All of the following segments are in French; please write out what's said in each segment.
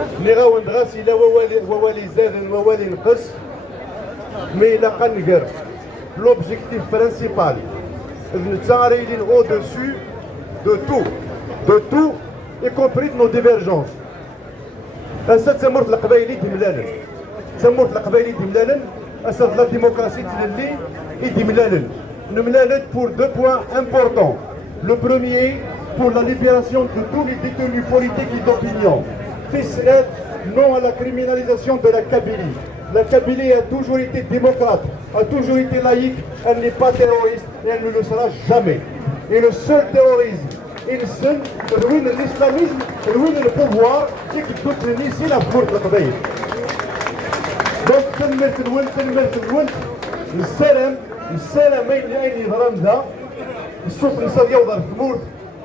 نغاو ندغاس الى ووالي زاد ووالي نقص مي الى قنقر l'objectif principal نتساريلين au-dessus de tout y compris de nos divergences. هسه تمرت القبائلي دملالن تمرت القبائلي دملالن هسه لا ديموكراسي تللي دملالن نملالن pour deux points importants. Le premier pour la libération de tous les détenus politiques et d'opinion. Non à la criminalisation de la Kabylie. La Kabylie a toujours été démocrate, a toujours été laïque, elle n'est pas terroriste et elle ne le sera jamais. Et le seul terrorisme, ruine l'islamisme, ruine le pouvoir, c'est qu'il peut tenir ici la porte de la Kabylie. Donc, السلام اللي يهرم ذا السوق نسال يوضع الثمور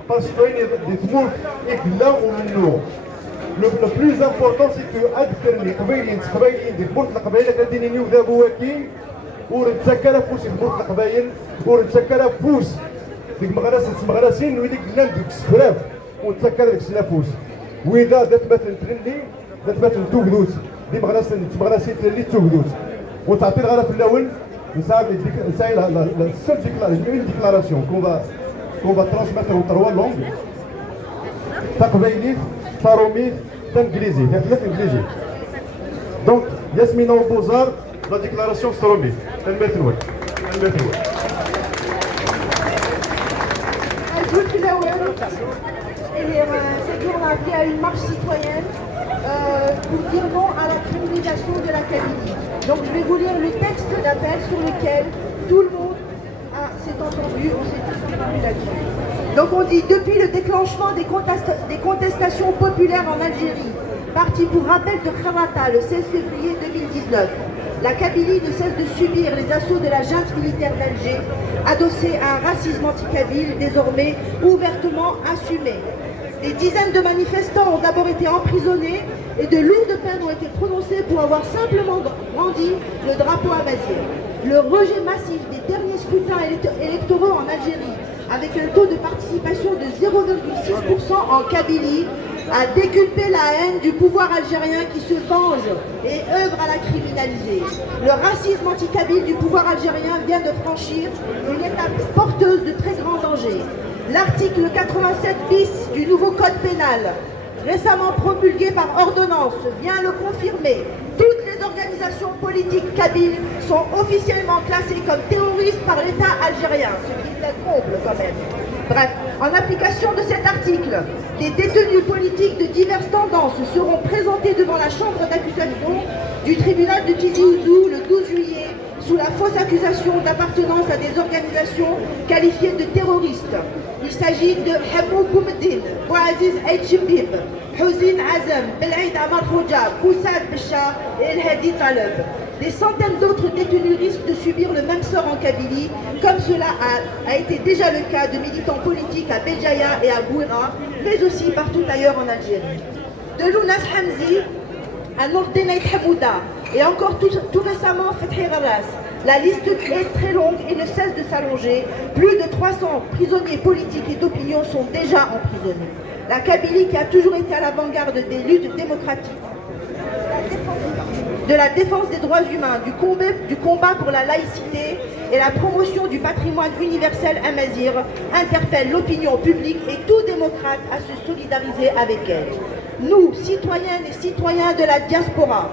باسكو الثمور يكلا ومنو. Le plus important c'est que أذكر لي قبايلين ديك بورت القبايل قاعدين ينيو ذا بواكين ورتسكر فوس بورت القبايل ورتسكر فوس ديك مغراسين ويديك لان ديك السفراف وتسكر ديك السلافوس وإذا دات مثلا ترلي دات مثلا توكدوس دي مغراسين ترلي توكدوس وتعطي الغرف الأول. C'est la seule déclaration qu'on va transmettre aux trois langues. Taqbaylit, Taromit, Tangrizi. Il y a trois Ingrésiens. Donc, Yasmina Bouzar, la déclaration Taromit. Ce jour-là, il y a une marche citoyenne pour dire non à la criminalisation de la Kabylie. Donc je vais vous lire le texte d'appel sur lequel tout le monde s'est entendu là-dessus. Donc on dit, depuis le déclenchement des contestations populaires en Algérie, parti pour rappel de Kharata le 16 février 2019, la Kabylie ne cesse de subir les assauts de la junte militaire d'Alger, adossée à un racisme anti-kabyle désormais ouvertement assumé. Des dizaines de manifestants ont d'abord été emprisonnés et de lourdes peines ont été prononcées pour avoir simplement brandi le drapeau amazigh. Le rejet massif des derniers scrutins électoraux en Algérie, avec un taux de participation de 0,6% en Kabylie, a décuplé la haine du pouvoir algérien qui se venge et œuvre à la criminaliser. Le racisme anti-kabyle du pouvoir algérien vient de franchir une étape porteuse de très grands dangers. L'article 87 bis du nouveau code pénal, récemment promulgué par ordonnance, vient le confirmer. Toutes les organisations politiques kabyles sont officiellement classées comme terroristes par l'État algérien, ce qui est un comble quand même. Bref, en application de cet article, les détenus politiques de diverses tendances seront présentés devant la chambre d'accusation du tribunal de Tizi Ouzou le 12 juillet sous la fausse accusation d'appartenance à des organisations qualifiées de terroristes. Il s'agit de Hamou Boumeddine, Bouaziz Aïchibib, Houzine Azam, Belaïd Amar Khouja, Boussad Bechar et El Hadi Taleb. Des centaines d'autres détenus risquent de subir le même sort en Kabylie, comme cela a été déjà le cas de militants politiques à Béjaïa et à Bouira, mais aussi partout ailleurs en Algérie. De Lounas Hamzi à Nourdenaït Hamouda et encore tout récemment Fethi Gharas. La liste est très longue et ne cesse de s'allonger. Plus de 300 prisonniers politiques et d'opinion sont déjà emprisonnés. La Kabylie, qui a toujours été à l'avant-garde des luttes démocratiques, de la défense des droits humains, du combat pour la laïcité et la promotion du patrimoine universel amazigh, interpelle l'opinion publique et tout démocrate à se solidariser avec elle. Nous, citoyennes et citoyens de la diaspora,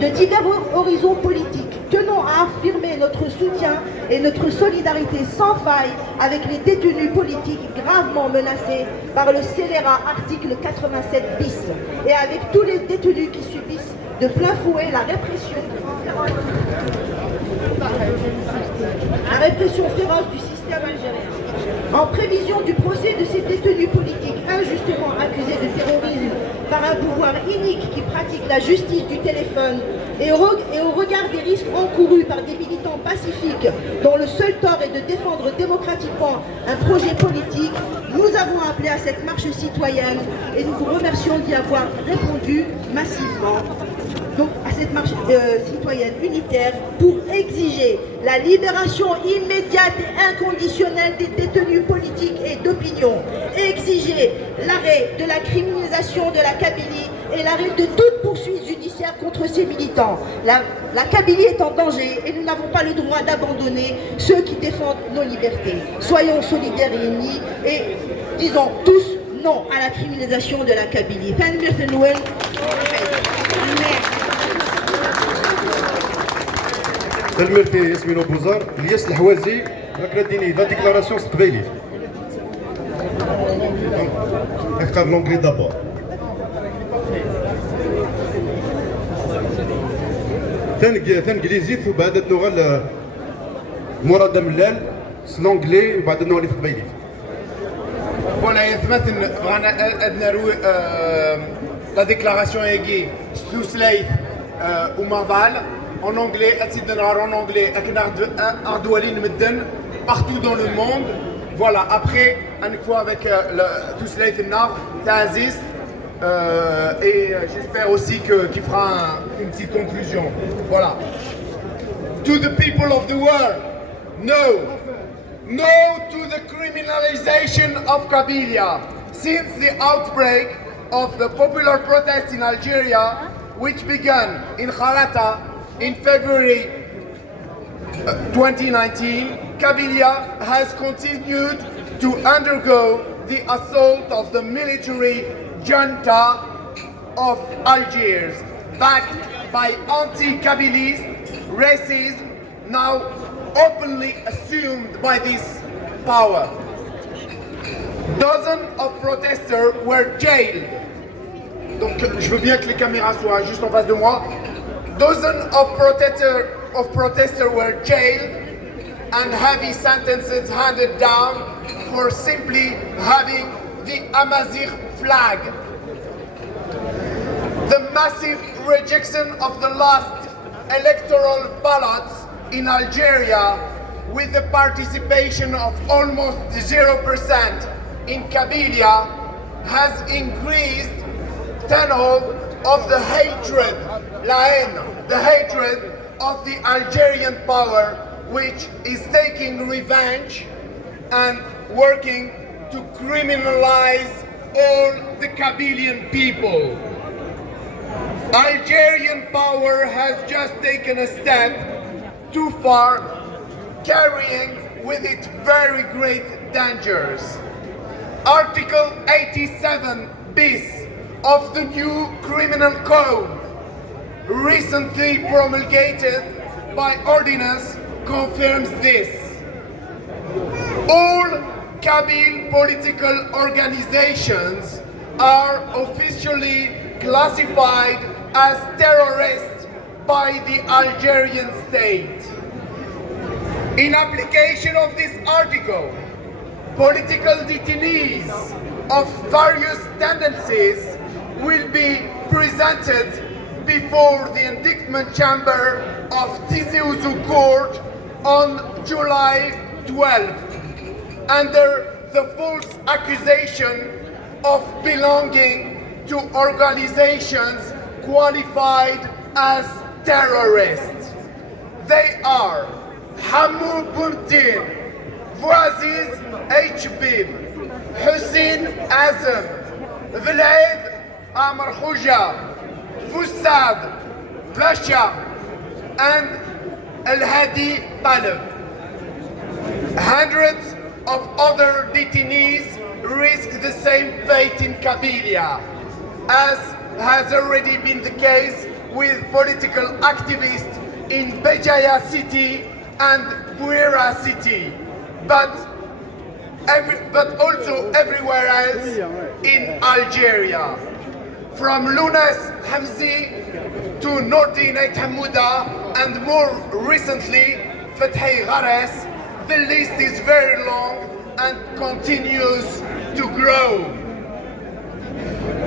de divers horizons politiques, tenons à affirmer notre soutien et notre solidarité sans faille avec les détenus politiques gravement menacés par le scélérat article 87 bis et avec tous les détenus qui subissent de plein fouet la répression féroce du système algérien. En prévision du procès de ces détenus politiques injustement accusés de terrorisme par un pouvoir inique qui pratique la justice du téléphone et au regard des risques encourus par des militants pacifiques dont le seul tort est de défendre démocratiquement un projet politique, nous avons appelé à cette marche citoyenne et nous vous remercions d'y avoir répondu massivement. Donc à cette marche citoyenne unitaire pour exiger la libération immédiate et inconditionnelle des détenus politiques et d'opinion, exiger l'arrêt de la criminalisation de la Kabylie et l'arrêt de toute poursuite judiciaire contre ces militants. La Kabylie est en danger et nous n'avons pas le droit d'abandonner ceux qui défendent nos libertés. Soyons solidaires et unis et disons tous non à la criminalisation de la Kabylie. المرتي ياسمين بوزار الياس الحوازي راك ديني لا ديكلاراسيون قبيلي نختار لونجلي دابور ثانجليزي وبعد اللغه مراد ملال سلونجلي وبعد اللغه اللي في قبيلي Voilà, يتمثل نروي la déclaration est sous slave ou marbal en anglais, en anglais, partout dans le monde. Voilà, après, une fois avec tout slave Tazis, et j'espère aussi qu'il fera une petite conclusion. Voilà. To the people of the world, no. No to the criminalization of Kabylia. Since the outbreak of the popular protest in Algeria, which began in Kharata in February 2019, Kabylia has continued to undergo the assault of the military junta of Algiers, backed by anti-Kabylis racism now openly assumed by this power. Dozens of protesters were jailed. Donc je veux bien que les caméras soient juste en face de moi. Dozens of protesters were jailed and heavy sentences handed down for simply having the Amazigh flag. The massive rejection of the last electoral ballots in Algeria, with the participation of almost 0% in Kabylia, has increased tenfold of the hatred, la haine, the hatred of the Algerian power, which is taking revenge and working to criminalize all the Kabylian people. Algerian power has just taken a step too far, carrying with it very great dangers. Article 87 bis of the new criminal code, recently promulgated by ordinance, confirms this. All Kabyle political organizations are officially classified as terrorists by the Algerian state. In application of this article, political detainees of various tendencies will be presented before the indictment chamber of Tizi Ouzou Court on July 12th under the false accusation of belonging to organizations qualified as terrorists. They are Hamou Boumdine, Voaziz Hbib, Hussein Azem, Vlaid Amr Khouja, Foussad Basha, and El Hadi Talib. Hundreds of other detainees risk the same fate in Kabylia, as has already been the case with political activists in Béjaïa city and Bouira city, but also everywhere else in Algeria. From Lounes Hamzi to Noordin Ait Hamouda and more recently Fethi Ghares, the list is very long and continues to grow.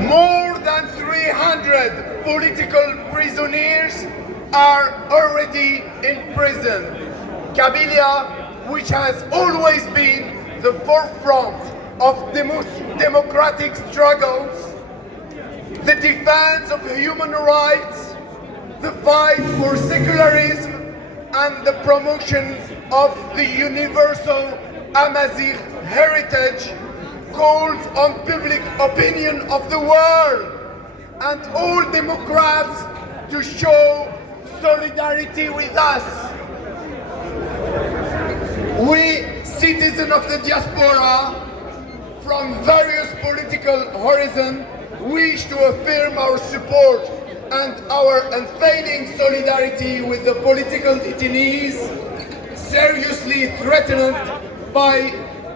More than 300 political prisoners are already in prison. Kabylia, which has always been the forefront of democratic struggles, the defense of human rights, the fight for secularism, and the promotion of the universal Amazigh heritage, calls on public opinion of the world and all Democrats to show solidarity with us. We, citizens of the diaspora, from various political horizons, wish to affirm our support and our unfailing solidarity with the political detainees seriously threatened by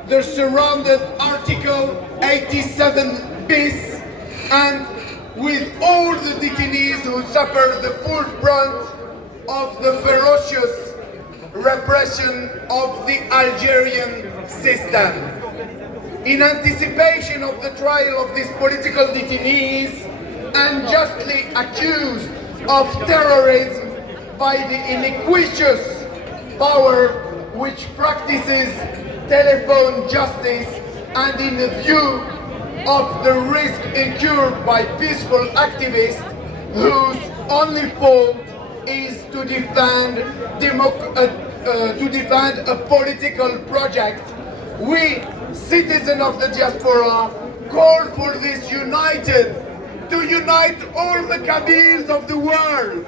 the surrounded Article 87 bis and with all the detainees who suffer the full brunt of the ferocious repression of the Algerian system. In anticipation of the trial of these political detainees unjustly accused of terrorism by the iniquitous power which practices telephone justice, and in the view of the risk incurred by peaceful activists whose only fault is to defend a political project, we, citizens of the diaspora, call for this to unite all the Kabyles of the world,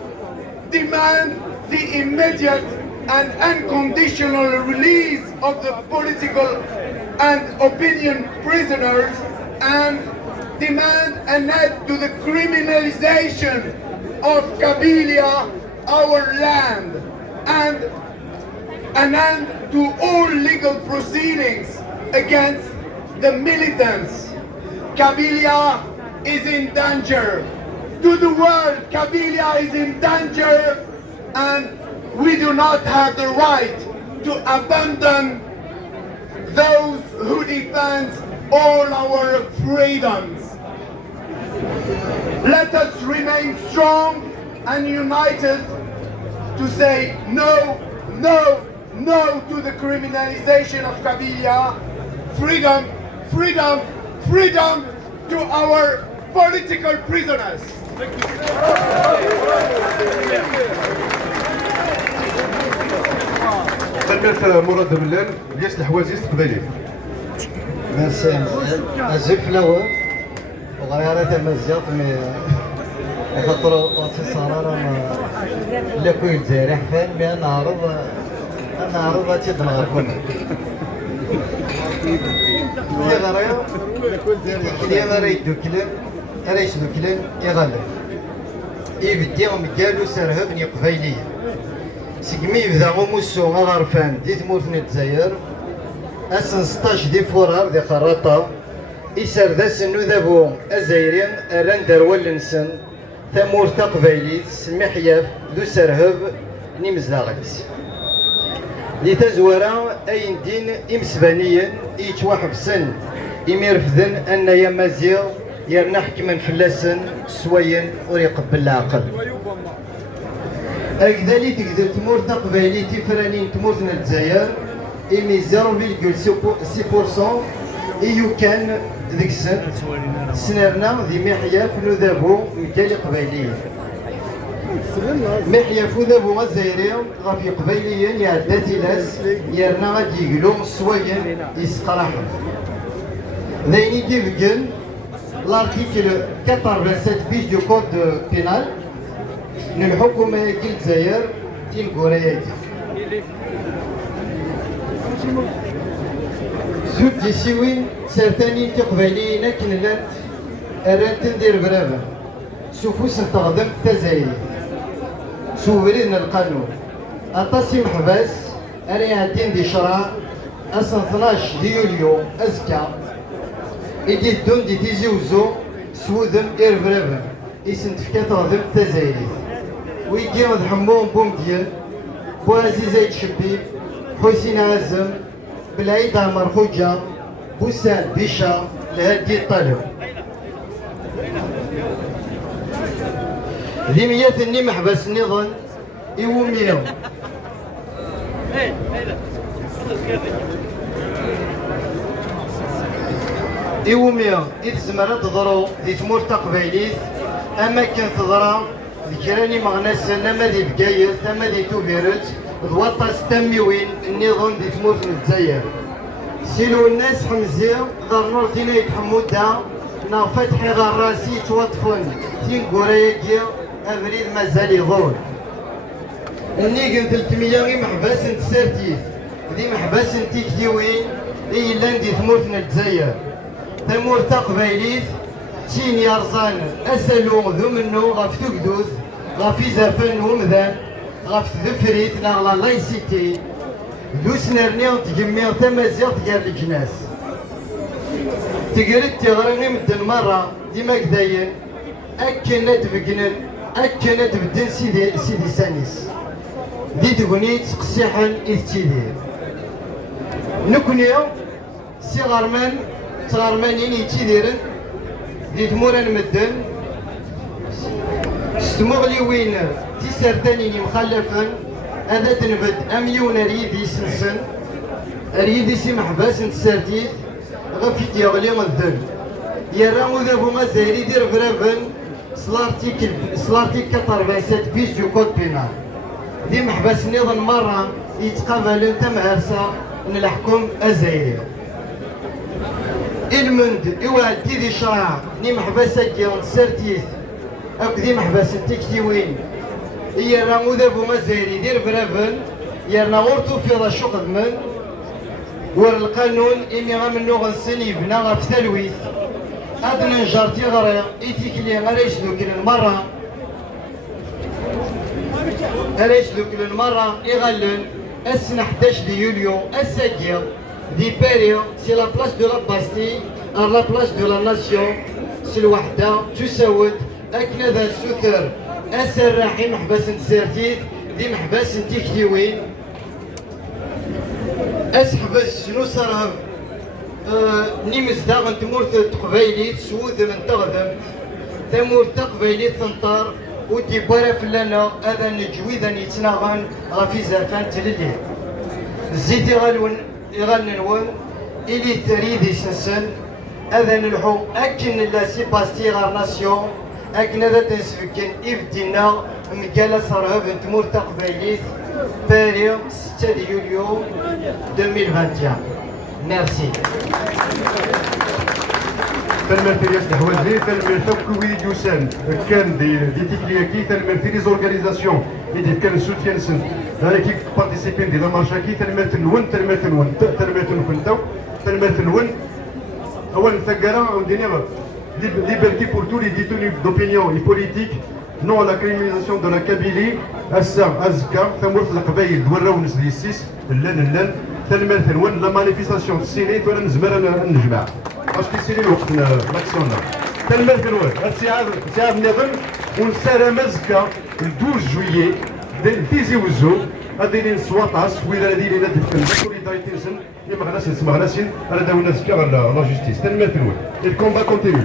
demand the immediate and unconditional release of the political and opinion prisoners, and demand an end to the criminalization of Kabylia, our land, and an end to all legal proceedings against the militants. Kabylia is in danger. To the world, Kabylia is in danger, and we do not have the right to abandon those who defend all our freedoms. Let us remain strong and united to say no, no, no to the criminalization of Kabylia. Freedom, freedom, freedom to our political prisoners. كلمة مراد بلال ديال الحواجز تقبلي. ميرسي أزف له وغيرت مزيات مي خاطر اتصالنا لا كوي الجزائري حفان مي نعرض تيدنا كنا اللي غير اللي غير يدوكلن رئيس دوكلن يغلب يبديهم قالوا سرهبني قبيلية سيكمي يبدا غموسو غارفان دي تموتني الجزائر اسن 16 دي فورار دي خراطة يسر ذا سنو ذابو أزايرين أران دارول نسن ثمور تقبيلي سمي حياف ذو سرهب نمزلاغيس دي تزورا أين دين إمسبانيا يتواحب سن يميرفذن أن يمازيغ يرنا حكما فلاسن سويا وريقبل العقل أكذالي تقدر تمور تقبيلي تفرانين تمورتنا الجزائر إمي 0.6% إيو كان ذيك السن سنرنا ذي محيا فنذابو مكالي قبيليين محيا فنذابو الجزائري غافي قبيليين يعداتي لاس يرنا غادي يقلو سويا يسقراحا ذيني ديفكن l'article 87 bis du code pénal للحكومة كي الجزائر تيل كورياكي زوج ديسيوين سرتاني تقبلين كنلات أران تندير برابا سوفوس تخدم تزايد سوفرين القانون أطاسي محباس أنا يعدين دي شرع أصلا 12 دي يوليو أزكا إدي الدون دي تيزي وزو سوذم إير برابا إسنتفكا تخدم تزايد ويجي حموم بومدير بوازي زايد شبيب حسين عزم بالعيد عمر خوجة بوسان بيشا لهادي الطالب ذي ميات اني محبس النظام يوميهم يوميهم إذ زمرت تضرو ذي تمور تقبيليث أما كان تضرى ذكراني مغنسن أما ذي بقايث أما ذي توفيرت ضوطاس تميوين النظام دي تموت من الجزائر سيلو الناس حمزية دار نور دينا يتحمودا نا فتحي غراسي توطفن تين قريقيا أبريد مازال يغول النيقن 300 غي محباس نتسارتيث ذي محباس نتيكتيوين إلا ندي ثمورتنا الجزائر ثمور تقبايليث تين يرزان أسلو ذو منو غاف تقدوث غاف يزافن ومذان غاف تذفريت نغلا لايسيتي ذو سنرني تجميع تمازيغ تقال الجناس تقريت تغرني مدن مرة ديما كداين أكنا تبقنن أكنا تبدن سيدي سانيس دي تقنيت قصيحا إذ تيدير نكوني سي غرمان تغرمانين يتيديرن دي ثموران مدن ستمغلي وين تيسرتانين مخلفا هذا تنبد أميون ريدي سنسن ريدي سي محباس نتسارتيث غفيت يغلي الذل يرامو ذابو مازالي دير فرافن سلارتيكل 87 بيس دو كود بينال دي محبس نظام مرة يتقابلون تم عرسة من الحكم الجزائري المند يوعد كي شرع ني محبس كيون سرتيث أو دي محبس تكتيوين هي رامو ذابو مازالي دير فرافن يرنا غورتو في ذا شغل من ور القانون إمي غامنو غنسن يبنى غف تلويث أدنى نجارتي غريا إيتيكلي غريش دوكين المرة غريش دوكين المرة يغلن السنة 11 يوليو الساكير دي باريو سي لا بلاس دو لا باستي لا بلاس دو لا ناسيون سي الوحدة تساود أكنا ذا السوثر السراحي محبس نتسارتيث دي محبس نتيكتيوين أسحبس شنو صار نيمز داغن تمورث تقبايليت سود من تغذم تمورث تقبايليت ثنطار ودي برا فلانا هذا نجويدا يتناغن غافي زرفان تللي زيدي يغنون إلي تريد يسنسن هذا نلحو أكن لا سي باستي غار ناسيون أكن هذا تنسفكن إفدينا مكالا صارها تمورث تقبايليت باريو 6 يوليو 2021 ميرسي تلمرتي الحواجي تلمرتي كوي يوسان كان دي تيكليكي تلمرتي لي زورغانيزاسيون اللي كان سوتيان سن هذا كيف بارتيسيبين دي لا مارشاكي تلمرتي نون تلمرتي نون تلمرتي نون تلمرتي نون اول ثقرا ودينا liberté pour tous les détenus d'opinion et politique non à la criminalisation de la Kabylie السام أزكى ثمورت القبائل دوراو نس دي السيس اللان تلمرت نون لا مانيفيستاسيون السينيت ولا نزمر نجمع باسكو سيني الوقت لاكسيون تلمرت نون ساعة النظام ونسارة مزكى 12 جويي تيزي وزو هذه اللي نسواطاس ولا هذه اللي ندفن سوليداريتي نسن يما غناس نسمع غناسين انا داونا زكا لا جوستيس تلمرت نون الكومبا كونتينيو